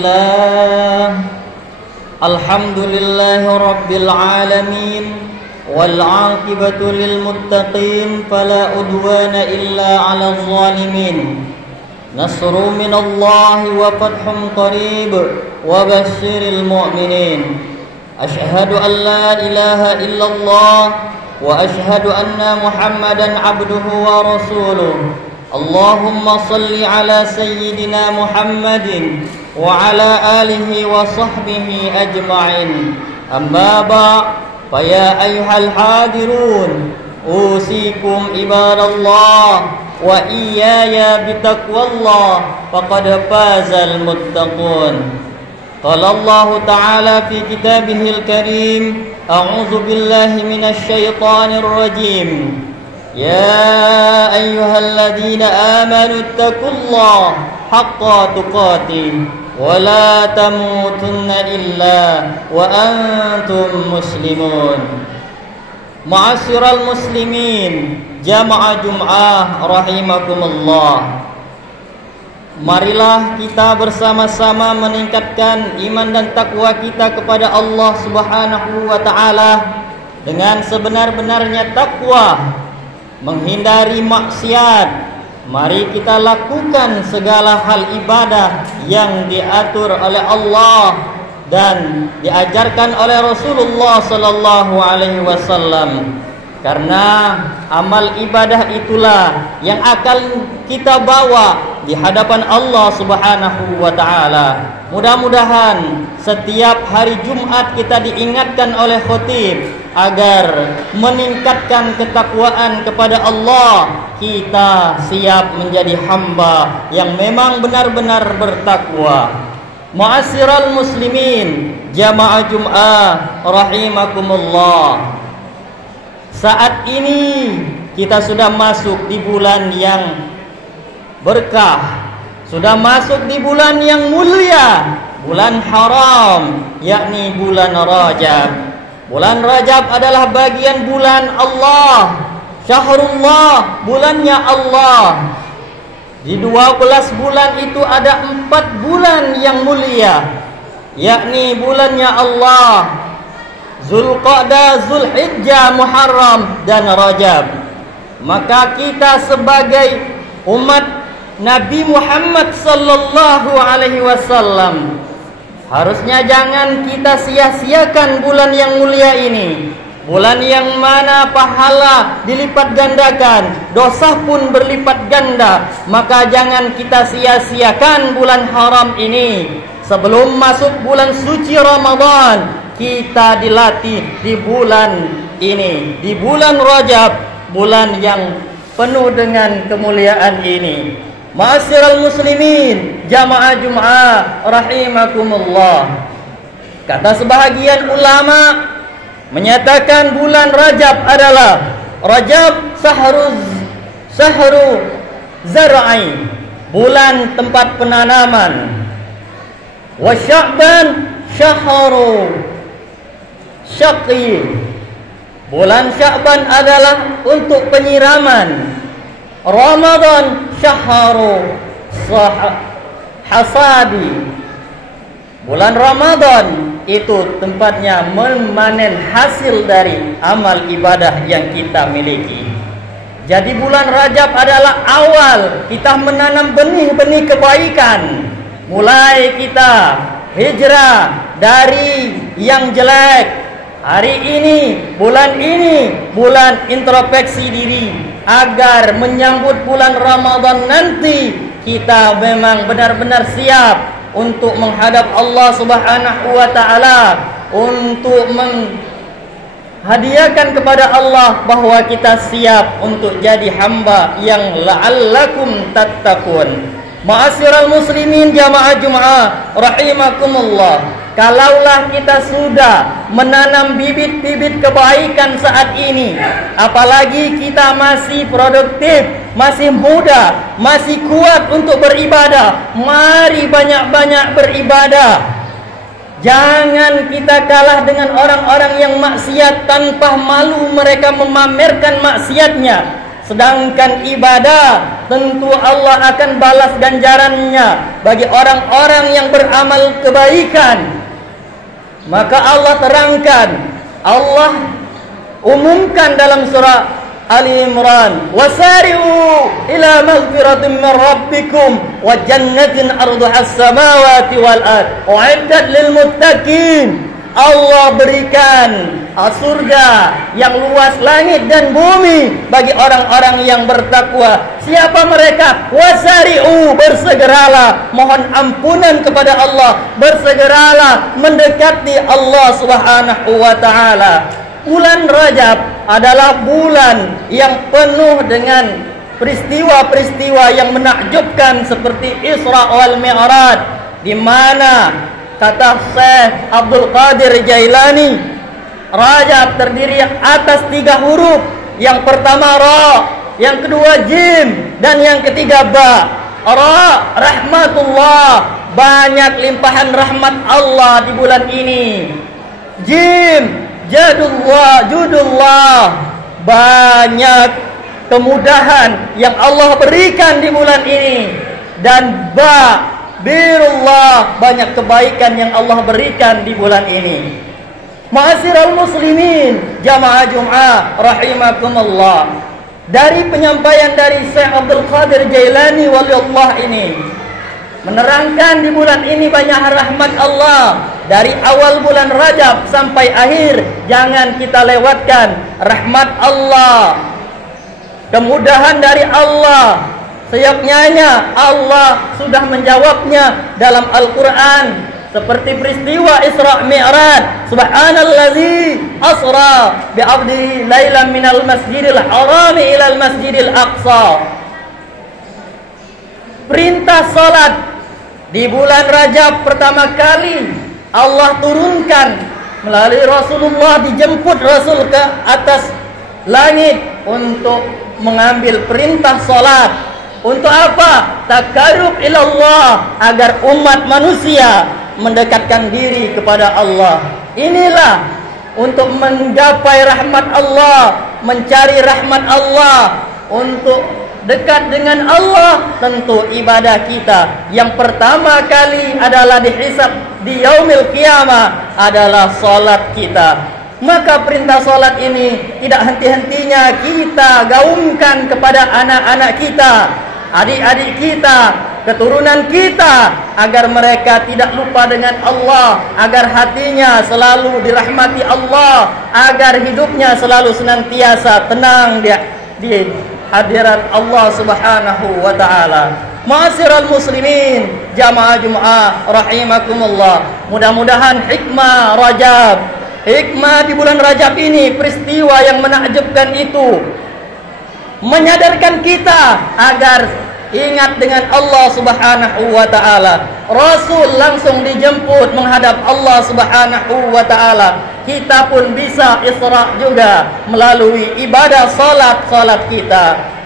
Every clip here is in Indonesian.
الله الحمد لله رب العالمين والعاقبة للمتقين فلا عدوان إلا على الظالمين نصر من الله وفتح قريب وبشر المؤمنين أشهد أن لا إله إلا الله وأشهد أن محمدا عبده ورسوله اللهم صل على سيدنا محمد وعلى آله وصحبه أجمعين أما بعد فيا أيها الحاضرون أوصيكم عباد الله وإياي بتقوى الله فقد فاز المتقون قال الله تعالى في كتابه الكريم أعوذ بالله من الشيطان الرجيم يا أيها الذين آمنوا اتقوا الله حق تقاته ولا تموتن إلا وأنتم مسلمون معاشر المسلمين jamaah Jum'ah rahimakumullah. Marilah kita bersama-sama meningkatkan iman dan takwa kita kepada Allah Subhanahu wa taala dengan sebenar-benarnya takwa, menghindari maksiat. Mari kita lakukan segala hal ibadah yang diatur oleh Allah dan diajarkan oleh Rasulullah sallallahu alaihi wasallam. Karena amal ibadah itulah yang akan kita bawa di hadapan Allah Subhanahu wa taala. Mudah-mudahan setiap hari Jumat kita diingatkan oleh khatib agar meningkatkan ketakwaan kepada Allah. Kita siap menjadi hamba yang memang benar-benar bertakwa. Ma'asyiral muslimin, jamaah Jum'ah rahimakumullah. Saat ini kita sudah masuk di bulan yang berkah, sudah masuk di bulan yang mulia, bulan haram, yakni bulan Rajab. Bulan Rajab adalah bagian bulan Allah, Syahrullah, bulannya Allah. Di 12 bulan itu ada 4 bulan yang mulia, yakni bulannya Allah, Zulqa'dah, Zulhijjah, Muharram, dan Rajab. Maka kita sebagai umat Nabi Muhammad sallallahu alaihi wasallam harusnya jangan kita sia-siakan bulan yang mulia ini. Bulan yang mana pahala dilipat gandakan, dosa pun berlipat ganda. Maka jangan kita sia-siakan bulan haram ini. Sebelum masuk bulan suci Ramadan, kita dilatih di bulan ini, di bulan Rajab, bulan yang penuh dengan kemuliaan ini. Ma'asyiral muslimin, jamaah Jum'ah rahimakumullah. Kata sebahagian ulama menyatakan bulan Rajab adalah Rajab sahru zar'i, bulan tempat penanaman. Wa Sya'ban syahru syaqi, bulan Sya'ban adalah untuk penyiraman. Ramadan syahru hasadi, bulan Ramadan itu tempatnya memanen hasil dari amal ibadah yang kita miliki. Jadi bulan Rajab adalah awal kita menanam benih-benih kebaikan. Mulai kita hijrah dari yang jelek. Hari ini, bulan introspeksi diri agar menyambut bulan Ramadan nanti kita memang benar-benar siap untuk menghadap Allah Subhanahu wa taala, untuk menghadiahkan kepada Allah bahwa kita siap untuk jadi hamba yang la'allakum tattaqun. Ma'asyiral muslimin, jamaah Jum'ah rahimakumullah. Kalaulah kita sudah menanam bibit-bibit kebaikan saat ini, apalagi kita masih produktif, masih muda, masih kuat untuk beribadah, mari banyak-banyak beribadah. Jangan kita kalah dengan orang-orang yang maksiat tanpa malu mereka memamerkan maksiatnya. Sedangkan ibadah tentu Allah akan balas ganjarannya bagi orang-orang yang beramal kebaikan. Maka Allah terangkan, Allah umumkan dalam surah Ali Imran, wasari'u ila maghfiratin min rabbikum wa jannatin arduha as-samawati wal ard u'iddat lil muttaqin. Allah berikan surga yang luas langit dan bumi bagi orang-orang yang bertakwa. Siapa mereka? Wasari'u, bersegeralah mohon ampunan kepada Allah, bersegeralah mendekati Allah Subhanahu wa taala. Bulan Rajab adalah bulan yang penuh dengan peristiwa-peristiwa yang menakjubkan seperti Isra wal Mi'raj, di mana kata Syekh Abdul Qadir Jailani, Rajab terdiri atas 3 huruf. Yang pertama Ra, yang kedua Jim, dan yang ketiga Ba. Ra, rahmatullah, banyak limpahan rahmat Allah di bulan ini. Jim, judullah, banyak kemudahan yang Allah berikan di bulan ini. Dan Ba, birullah, banyak kebaikan yang Allah berikan di bulan ini. Ma'asyiral muslimin, jamaah Jum'ah rahimakumullah. Dari penyampaian dari Syekh Abdul Qadir Jailani waliullah ini menerangkan di bulan ini banyak rahmat Allah. Dari awal bulan Rajab sampai akhir, jangan kita lewatkan rahmat Allah, kemudahan dari Allah. Seyaknya Allah sudah menjawabnya dalam Al-Quran, seperti peristiwa Isra Mi'raj. Subhanallazi asra bi'abdihi lailan minal masjidil harami ilal masjidil aqsa. Perintah salat di bulan Rajab pertama kali Allah turunkan melalui Rasulullah, dijemput Rasul ke atas langit untuk mengambil perintah salat. Untuk apa? Takarrub ilallah, agar umat manusia mendekatkan diri kepada Allah. Inilah untuk menggapai rahmat Allah, mencari rahmat Allah, untuk dekat dengan Allah. Tentu ibadah kita yang pertama kali adalah dihisab di yaumil qiyamah adalah salat kita. Maka perintah salat ini tidak henti-hentinya kita gaungkan kepada anak-anak kita, adik-adik kita, keturunan kita, agar mereka tidak lupa dengan Allah, agar hatinya selalu dirahmati Allah, agar hidupnya selalu senantiasa tenang di hadirat Allah Subhanahu wa taala. Ma'asyiral muslimin, jamaah Jum'ah rahimakumullah. Mudah-mudahan hikmah Rajab, hikmah di bulan Rajab ini, peristiwa yang menakjubkan itu menyadarkan kita agar ingat dengan Allah Subhanahu wa taala. Rasul langsung dijemput menghadap Allah Subhanahu wa taala. Kita pun bisa Isra juga melalui ibadah salat kita.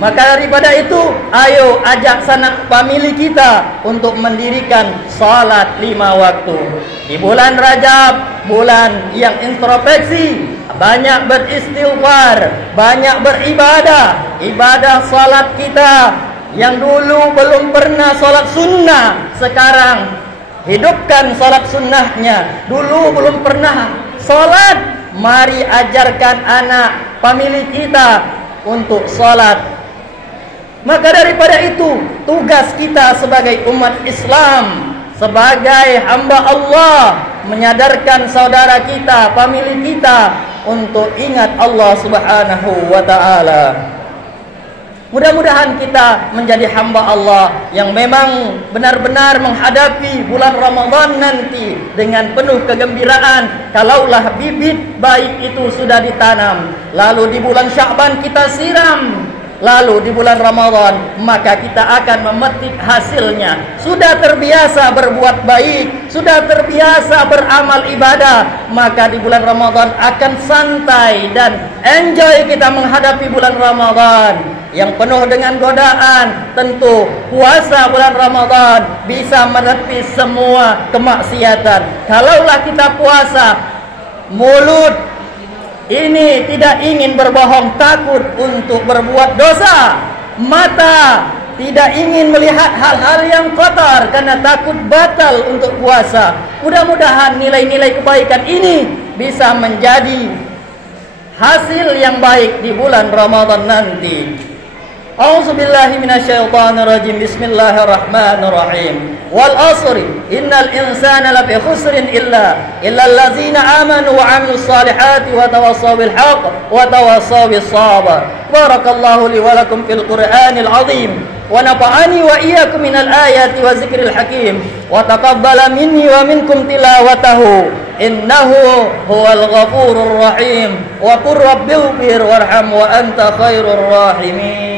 Maka daripada itu, ayo ajak sanak famili kita untuk mendirikan salat 5 waktu. Di bulan Rajab, bulan yang introspeksi, banyak beristighfar, banyak beribadah. Ibadah salat kita yang dulu belum pernah salat sunnah, sekarang hidupkan salat sunnahnya. Dulu belum pernah salat, mari ajarkan anak famili kita untuk salat. Maka daripada itu, tugas kita sebagai umat Islam, sebagai hamba Allah, menyadarkan saudara kita, famili kita untuk ingat Allah Subhanahu wa taala. Mudah-mudahan kita menjadi hamba Allah yang memang benar-benar menghadapi bulan Ramadan nanti dengan penuh kegembiraan. Kalaulah bibit baik itu sudah ditanam, lalu di bulan Sya'ban kita siram, lalu di bulan Ramadan maka kita akan memetik hasilnya. Sudah terbiasa berbuat baik, sudah terbiasa beramal ibadah, maka di bulan Ramadan akan santai dan enjoy kita menghadapi bulan Ramadan yang penuh dengan godaan. Tentu puasa bulan Ramadan bisa menepis semua kemaksiatan. Kalaulah kita puasa, mulut ini tidak ingin berbohong, takut untuk berbuat dosa. Mata tidak ingin melihat hal-hal yang kotor karena takut batal untuk puasa. Mudah-mudahan nilai-nilai kebaikan ini bisa menjadi hasil yang baik di bulan Ramadan nanti. A'udzubillahi minasyaitonirrajim. Bismillahirrahmanirrahim. Wal asri innal insana lafi khusrin illa allazina amanu wa 'amilus salihati wa tawassaw bil haqq wa tawassaw bis sabr. Barakallahu li wa lakum fil Qur'anil 'azim wa nafa'ani wa iyyakum minal ayati wa dzikril hakim wa taqabbala minni wa minkum tilawatahu innahu huwal ghafurur rahim wa qur rabbighfir warham wa anta khairur rahimin.